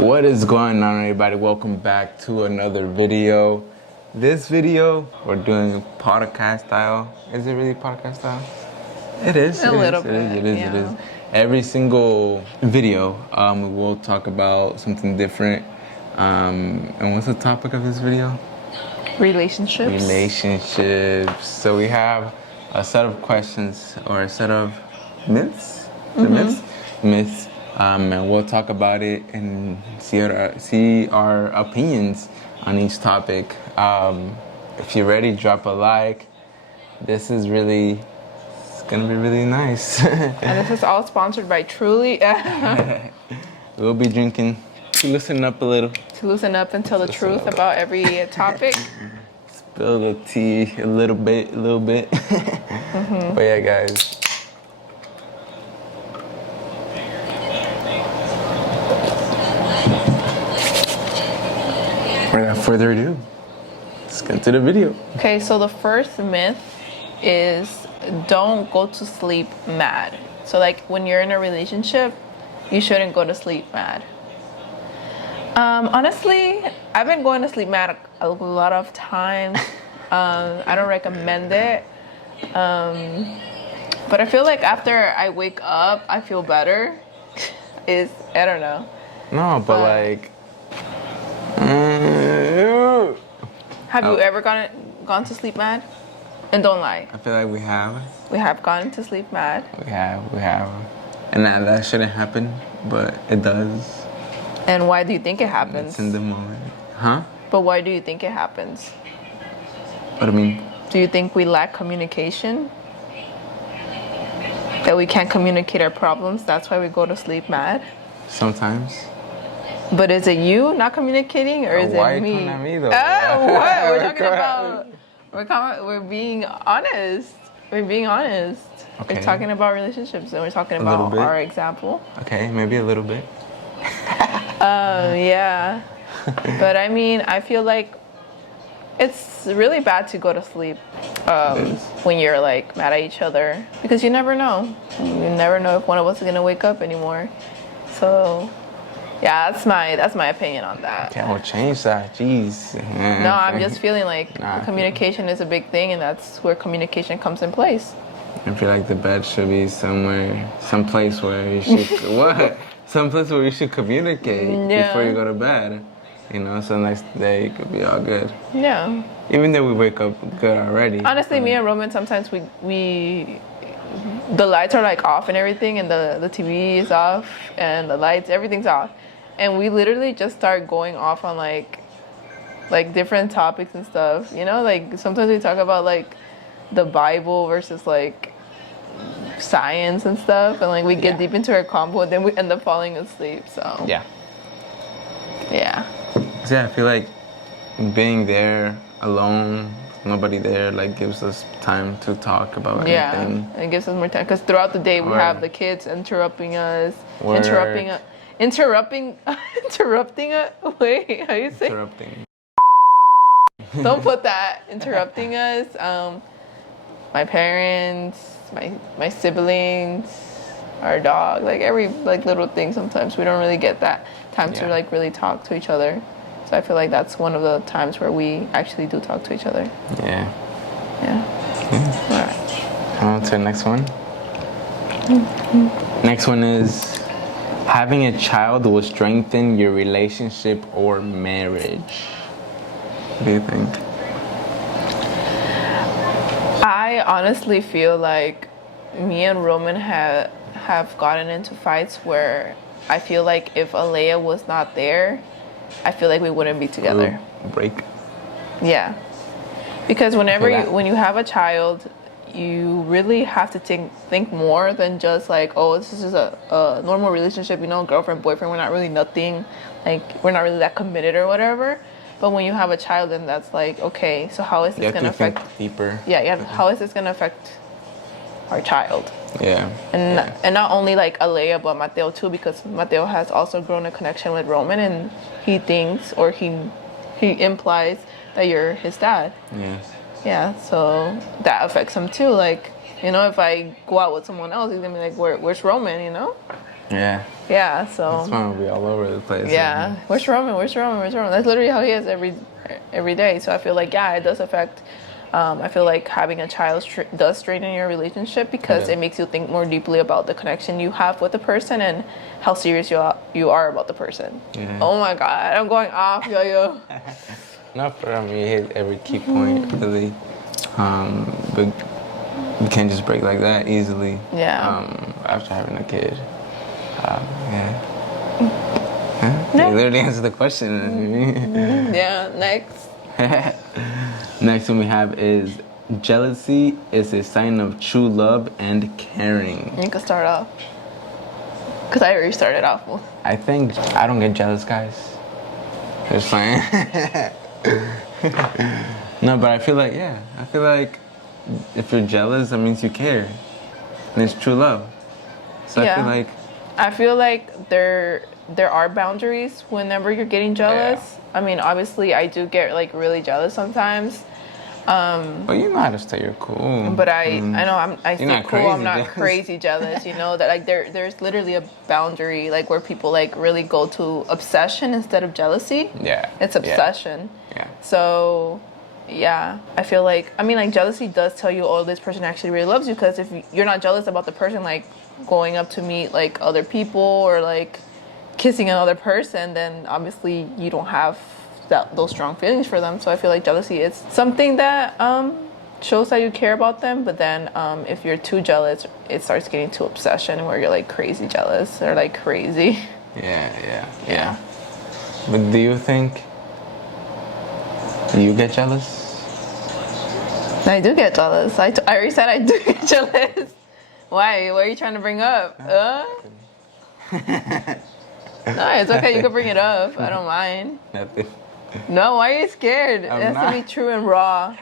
What is going on, everybody? Welcome back to another video. This video we're doing podcast style. Is it really podcast style? It is. A little bit. It is. Every single video, we'll talk about something different. And what's the topic of this video? Relationships. So we have a set of questions or a set of myths. Myths. And we'll talk about it and see our opinions on each topic. If you're ready, drop a like. It's gonna be really nice. And this is all sponsored by Truly. We'll be drinking to loosen up a little. To loosen up and tell the truth about every topic. Spill the tea a little bit. But yeah, guys. Without further ado, let's get to the video. Okay, so the first myth is don't go to sleep mad. So like when you're in a relationship, you shouldn't go to sleep mad. Honestly, I've been going to sleep mad a lot of times. I don't recommend it. But I feel like after I wake up, I feel better. I don't know. No, but like... Have you ever gone to sleep mad? And don't lie. I feel like we have. We have gone to sleep mad. We have. And that shouldn't happen, but it does. And why do you think it happens? It's in the moment. Huh? But why do you think it happens? What do you mean? Do you think we lack communication? That we can't communicate our problems, that's why we go to sleep mad? Sometimes. But is it you not communicating, or is why it me? Why coming at me, though? Oh, what? We're talking about... We're being honest. We're being honest. Okay. We're talking about relationships, and we're talking about our example. Okay, maybe a little bit. Yeah. But I mean, I feel like it's really bad to go to sleep when you're like mad at each other, because you never know. You never know if one of us is gonna wake up anymore. So... yeah, that's my opinion on that. Okay, we'll change that. Jeez. No, I'm just feeling like communication is a big thing, and that's where communication comes in place. I feel like the bed should be someplace where you should someplace where you should communicate before you go to bed. You know, so next day it could be all good. Yeah. Even though we wake up good already. Honestly, me and Roman, sometimes we the lights are like off and everything, and the TV is off and the lights, everything's off. And we literally just start going off on like different topics and stuff. You know, like sometimes we talk about like the Bible versus like science and stuff, and like we get deep into our combo, and then we end up falling asleep. So yeah. So I feel like being there alone, nobody there, like gives us time to talk about anything. Yeah, it gives us more time, because throughout the day we have the kids interrupting us, interrupting us. Wait, how you say? Interrupting. Don't put that. Interrupting us. My parents, my siblings, our dog, like every like little thing. Sometimes we don't really get that time to like really talk to each other. So I feel like that's one of the times where we actually do talk to each other. Yeah. All right. On to the next one. Next one is, having a child will strengthen your relationship or marriage. What do you think? I honestly feel like me and Roman have gotten into fights where I feel like if Alea was not there, I feel like we wouldn't be together. Break. Yeah. Because when you have a child, you really have to think more than just like, oh, this is a normal relationship, you know, girlfriend, boyfriend, we're not really nothing, like we're not really that committed or whatever. But when you have a child, then that's like, okay, so how is this going to affect... deeper. Yeah, how is this going to affect our child? Yeah. And not only like Alea, but Mateo too, because Mateo has also grown a connection with Roman, and he thinks, or he implies that you're his dad. Yes. Yeah, so that affects him too. Like, you know, if I go out with someone else, he's gonna be like, where's Roman, you know? Yeah. Yeah, so It's gonna be all over the place. yeah. Where's Roman? Where's Roman? Where's Roman? That's literally how he is every day. So I feel like yeah, it does affect. I feel like having a child does straighten your relationship because Yeah. it makes you think more deeply about the connection you have with the person and how serious you are about the person. Yeah. Oh my God, I'm going off, yo. No, but I mean, you hit every key point really. But you can't just break like that easily. Yeah. After having a kid. Yeah. Yeah. You literally answered the question. Yeah. Next. Next one we have is jealousy is a sign of true love and caring. You can start off. Cause I already started off with. I think I don't get jealous, guys. Just fine. No, but I feel like if you're jealous, that means you care, and it's true love. So Yeah. I feel like there are boundaries whenever you're getting jealous. Yeah. I mean, obviously, I do get like really jealous sometimes. well, you know how to stay your cool. But I know I stay not cool. I'm crazy not jealous. crazy jealous. You know that like there's literally a boundary like where people like really go to obsession instead of jealousy. Yeah. It's Yeah. obsession. Yeah. So, yeah, I feel like like jealousy does tell you, oh, this person actually really loves you. Because if you're not jealous about the person like going up to meet like other people or like kissing another person, then obviously you don't have those strong feelings for them. So I feel like jealousy is something that shows that you care about them. But then if you're too jealous, it starts getting to obsession where you're like crazy jealous or like crazy. Yeah. But do you think you get jealous? I do get jealous. I already said I do get jealous. Why? What are you trying to bring up? No, it's okay. You can bring it up. I don't mind. Nothing. No, why are you scared? I'm It has to be not. true and raw.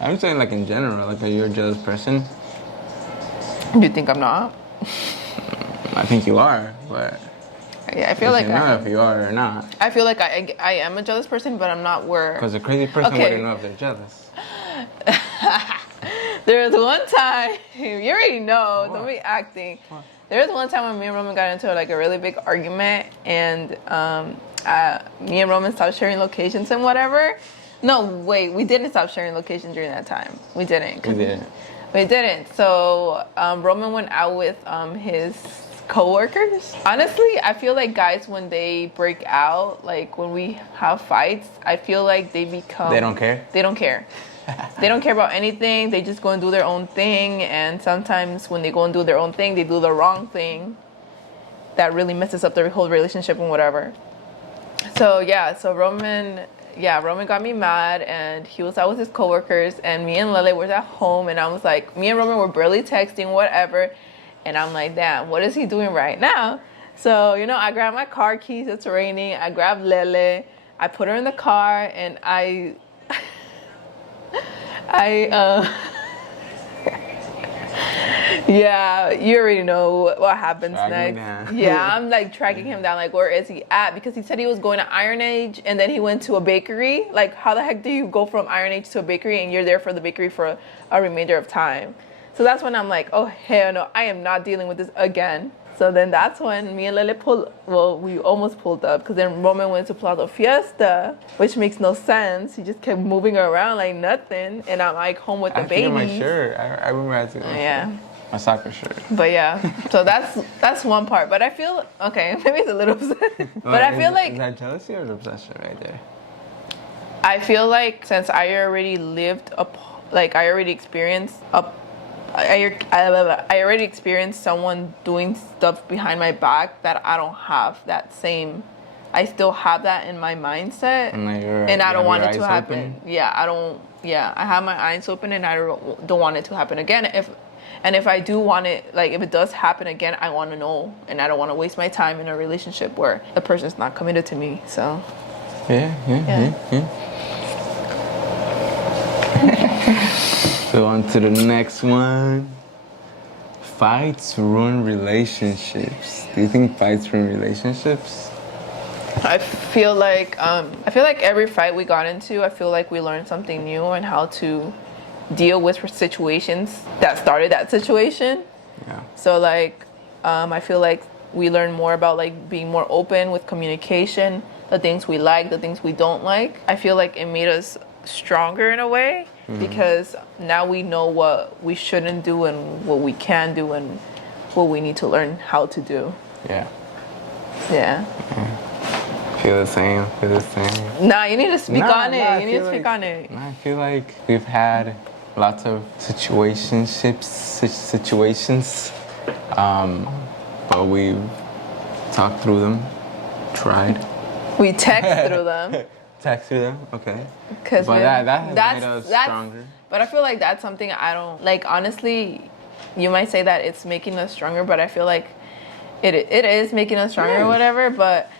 I'm saying like in general, like are you a jealous person? You think I'm not? I think you are, but Yeah, I feel like you know if you are or not. I feel like I am a jealous person, but I'm not where. Because a crazy person Okay. wouldn't know if they're jealous. There was one time, you already know, What? don't be acting. There was one time when me and Roman got into like a really big argument, and me and Roman stopped sharing locations and whatever. No, wait, we didn't stop sharing locations during that time. We didn't. We didn't. We didn't. So Roman went out with his coworkers. Honestly, I feel like guys when they break out, like when we have fights, I feel like they become. They don't care? They don't care. They don't care about anything. They just go and do their own thing. And sometimes when they go and do their own thing, they do the wrong thing. That really messes up their whole relationship and whatever. So yeah, Roman got me mad, and he was out with his coworkers, and me and Lele were at home, and I was like, me and Roman were barely texting, whatever, and I'm like, damn, what is he doing right now? So, I grabbed my car keys, it's raining, I grabbed Lele, I put her in the car, and yeah, you already know what happens Track me next. down. Yeah, I'm like tracking him down, like where is he at? Because he said he was going to Iron Age and then he went to a bakery. Like how the heck do you go from Iron Age to a bakery and you're there for the bakery for a remainder of time? So that's when I'm like, oh hell no, I am not dealing with this again. So then that's when me and Lele we almost pulled up, because then Roman went to Plaza Fiesta, which makes no sense. He just kept moving around like nothing, and I'm like home with the I forget my baby. shirt. I remember I had to go. Yeah. My soccer shirt. But yeah, so that's one part. But I feel, okay, maybe it's a little upset. But I feel like, Is that jealousy or obsession right there? I feel like since I already lived I already experienced I already experienced someone doing stuff behind my back that I don't have that same. I still have that in my mindset, and I don't want it to happen. Open? Yeah, I don't. Yeah, I have my eyes open, and I don't want it to happen again. If I do want it, like if it does happen again, I want to know, and I don't want to waste my time in a relationship where the person's not committed to me. So. Yeah. So on to the next one. Fights ruin relationships. Do you think fights ruin relationships? I feel like every fight we got into, I feel like we learned something new and how to deal with situations that started that situation. Yeah. So like I feel like we learn more about like being more open with communication, the things we like, the things we don't like. I feel like it made us stronger in a way because now we know what we shouldn't do and what we can do and what we need to learn how to do. Yeah. Yeah. Feel the same. Feel the same. Nah, you need to speak on it. I You need feel to speak like- on it. I feel like we've had lots of situations, but we've talked through them, tried. We text through them. Text through them, okay. Cause But that has made us stronger. But I feel like that's something I don't like. Honestly, you might say that it's making us stronger, but I feel like it is making us stronger or whatever. But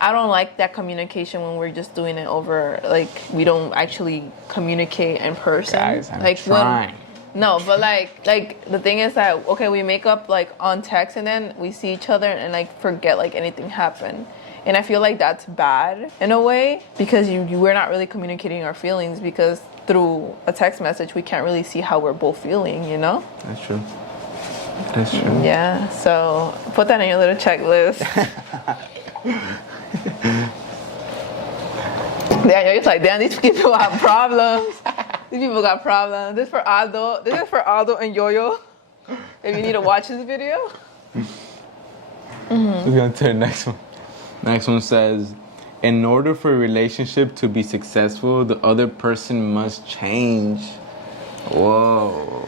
I don't like that communication when we're just doing it over. Like we don't actually communicate in person. Guys, I'm like trying. No, but like the thing is that okay, we make up like on text and then we see each other and like forget like anything happened. And I feel like that's bad in a way because we're not really communicating our feelings because through a text message we can't really see how we're both feeling, you know? That's true. That's true. Yeah, so put that in your little checklist. Daniel, it's like, damn, these people have problems. These people got problems. This is for Aldo. This is for Aldo and Yo-Yo. If you need to watch this video. Let's go on to the next one. Next one says, in order for a relationship to be successful, the other person must change. Whoa.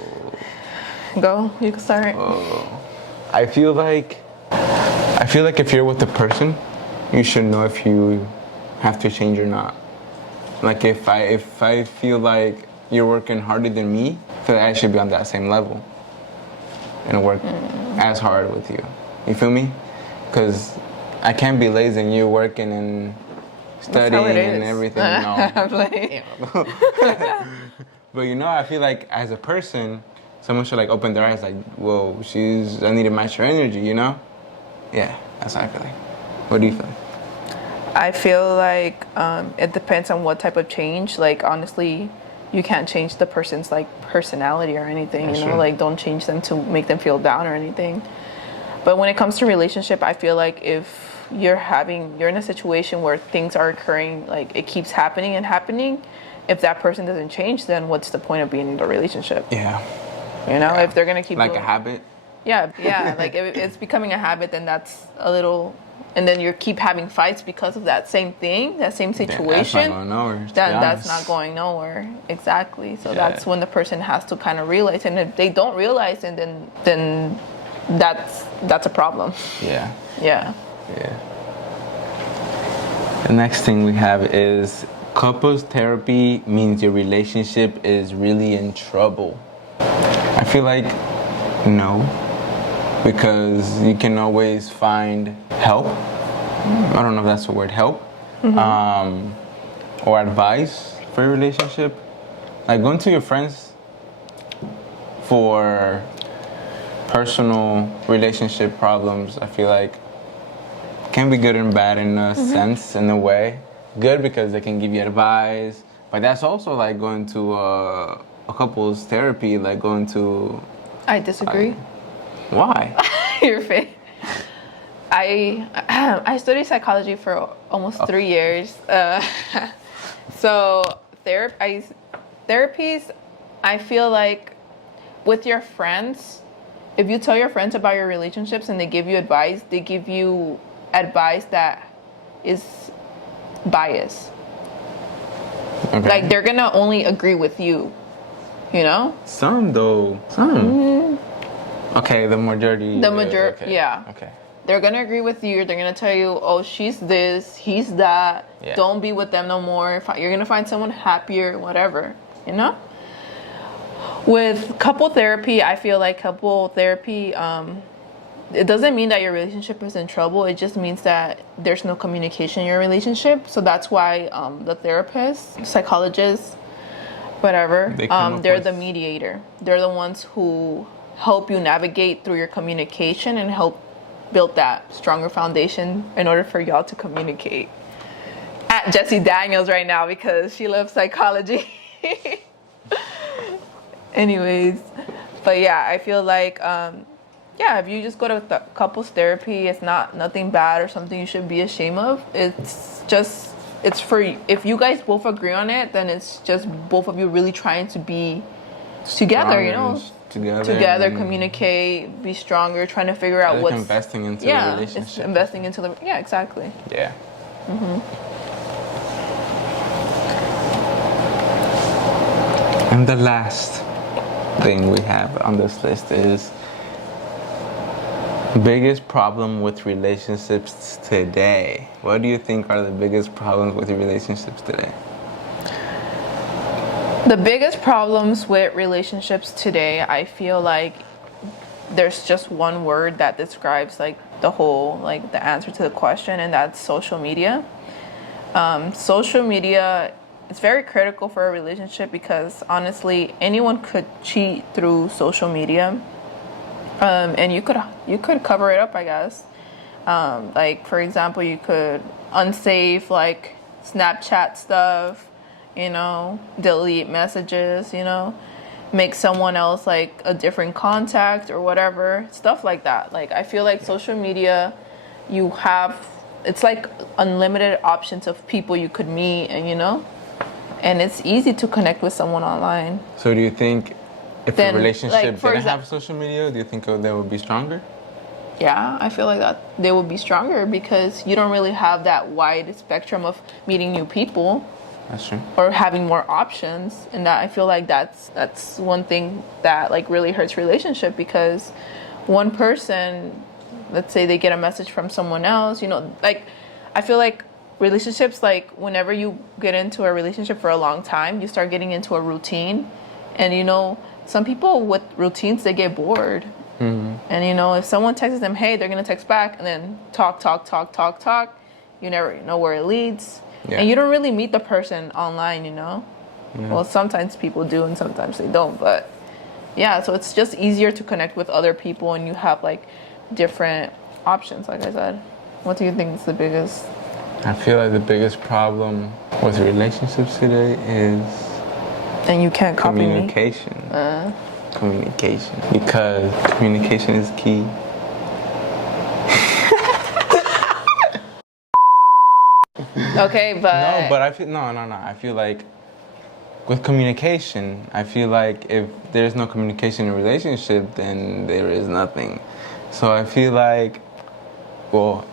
Go, you can start. Whoa. I feel like if you're with a person, you should know if you have to change or not. Like if I feel like you're working harder than me, I feel like I should be on that same level and work as hard with you. You feel me? Because I can't be lazy and you working and studying and everything. No. But you know, I feel like as a person, someone should like open their eyes like, whoa, I need to match her energy, you know? Yeah, that's how I feel like. What do you feel like? I feel like it depends on what type of change. Like honestly, you can't change the person's like personality or anything. That's you know, true. like don't change them to make them feel down or anything. But when it comes to relationship, I feel like if you're in a situation where things are occurring, like it keeps happening and happening, if that person doesn't change, then what's the point of being in the relationship? Yeah. You know, if they're gonna keep Like doing, a habit? Yeah. Like if it's becoming a habit, then that's a little, and then you keep having fights because of that same thing, that same situation. That's not going nowhere. To be That's honest. not going nowhere. Exactly. So Yeah. that's when the person has to kind of realize, and if they don't realize, and then that's a problem. Yeah. Yeah. Yeah. The next thing we have is couples therapy means your relationship is really in trouble. I feel like no, because you can always find help. I don't know if that's the word, help, or advice for your relationship. Like going to your friends for personal relationship problems, I feel like can be good and bad in a sense, in a way. Good because they can give you advice, but that's also like going to a couple's therapy, like going to. I disagree. Why? Your face. I studied psychology for almost 3 years. So therapies, I feel like with your friends, if you tell your friends about your relationships and they give you advice, they give you advice that is biased. Okay. Like they're gonna only agree with you, you know? Some though. Some. Okay, the majority. Okay. Yeah. Okay. They're gonna agree with you. They're gonna tell you, oh, she's this, he's that. Yeah. Don't be with them no more. You're gonna find someone happier, whatever, you know? With couple therapy, I feel like couple therapy, it doesn't mean that your relationship is in trouble. It just means that there's no communication in your relationship. So that's why the therapist, psychologist, whatever, they're the mediator. They're the ones who help you navigate through your communication and help build that stronger foundation in order for y'all to communicate. At Jessie Daniels right now because she loves psychology. Anyways, but yeah, I feel like yeah, if you just go to couples therapy, it's not nothing bad or something you should be ashamed of. It's just it's for if you guys both agree on it, then it's just both of you really trying to be together, you know, together, communicate, be stronger, trying to figure out what's investing into the relationship. It's investing into the exactly. Yeah. And the last thing we have on this list is biggest problem with relationships today. What do you think are the biggest problems with your relationships today? The biggest problems with relationships today, I feel like there's just one word that describes like the whole, like the answer to the question, and that's social media. Social media is very critical for a relationship because honestly, anyone could cheat through social media. And you could cover it up, I guess. Like for example, you could unsave like Snapchat stuff, you know, delete messages, you know, make someone else like a different contact or whatever, stuff like that. Like I feel like social media, it's like unlimited options of people you could meet, and you know, and it's easy to connect with someone online. So do you think if Then, a relationship like, didn't have social media, do you think they would be stronger? Yeah, I feel like that they would be stronger because you don't really have that wide spectrum of meeting new people. That's true. Or having more options, and that I feel like that's one thing that like really hurts relationship because one person, let's say they get a message from someone else, you know, like I feel like relationships, like whenever you get into a relationship for a long time, you start getting into a routine, and you know, some people with routines, they get bored. And you know, if someone texts them, hey, they're gonna text back, and then talk, you never know where it leads. Yeah. And you don't really meet the person online, you know. Well, sometimes people do and sometimes they don't, but yeah, so it's just easier to connect with other people, and you have like different options, like I said. What do you think is the biggest? I feel like the biggest problem with relationships today is And you can't copy me. communication. Communication. Because communication is key. Okay, but No, but I feel no. I feel like with communication, I feel like if there's no communication in a relationship, then there is nothing. So I feel like, well,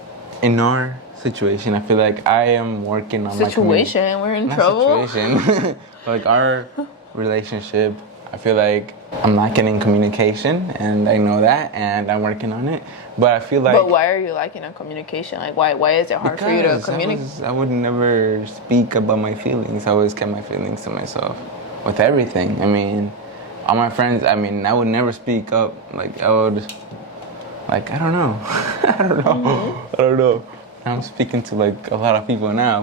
in our situation, I feel like I am working on situation, we're in not trouble. situation, like our relationship. I feel like I'm lacking in communication, and I know that, and I'm working on it. But I feel like. But why are you lacking on communication? Like, why is it hard for you to communicate? I would never speak about my feelings. I always kept my feelings to myself with everything. I mean, all my friends, I mean, I would never speak up. Like, I would, like, I don't know. I don't know. I'm speaking to, like, a lot of people now,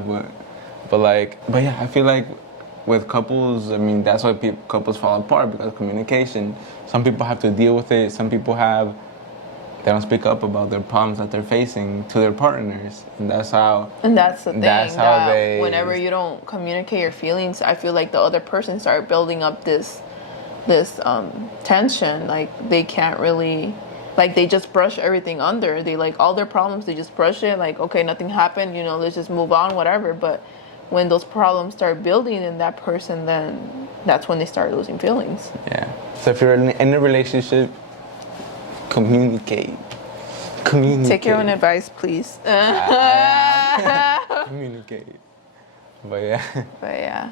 but yeah, I feel like with couples, I mean, that's why couples fall apart, because of communication. Some people have to deal with it. Some people they don't speak up about their problems that they're facing to their partners, and that's how. And that's the thing. That's how whenever you don't communicate your feelings, I feel like the other person start building up this tension. Like they can't really, like they just brush everything under. They like all their problems, they just brush it. Like okay, nothing happened. You know, let's just move on, whatever. But when those problems start building in that person, then that's when they start losing feelings. Yeah. So if you're in a relationship, communicate. Take your own advice, please. Communicate. But yeah. Yeah.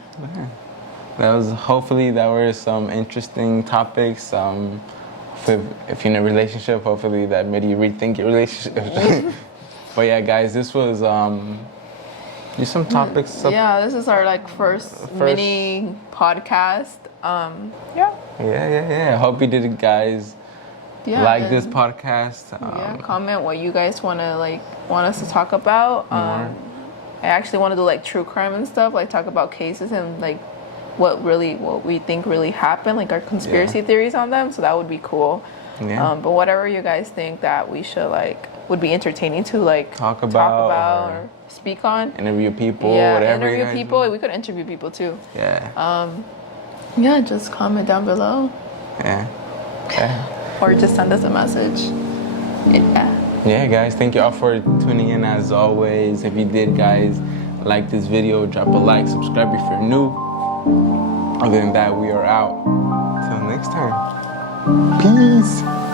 That were some interesting topics. If you're in a relationship, hopefully that made you rethink your relationship. But yeah, guys, this was just some topics. Yeah, this is our like first mini podcast. Yeah. Yeah. Hope you did, guys. Yeah, like this podcast. Comment what you guys want us to talk about. I actually want to do like true crime and stuff, like talk about cases and like what we think really happened, like our conspiracy theories on them. So that would be cool. Yeah. But whatever you guys think that we should would be entertaining to talk about or speak on. Interview people. Yeah, whatever interview people. We could interview people too. Yeah. Yeah, just comment down below. Yeah. Okay. or just send us a message. Yeah. Yeah, guys, thank you all for tuning in as always. If you did, guys, like this video, drop a like, subscribe if you're new. Other than that, we are out. Till next time. Peace.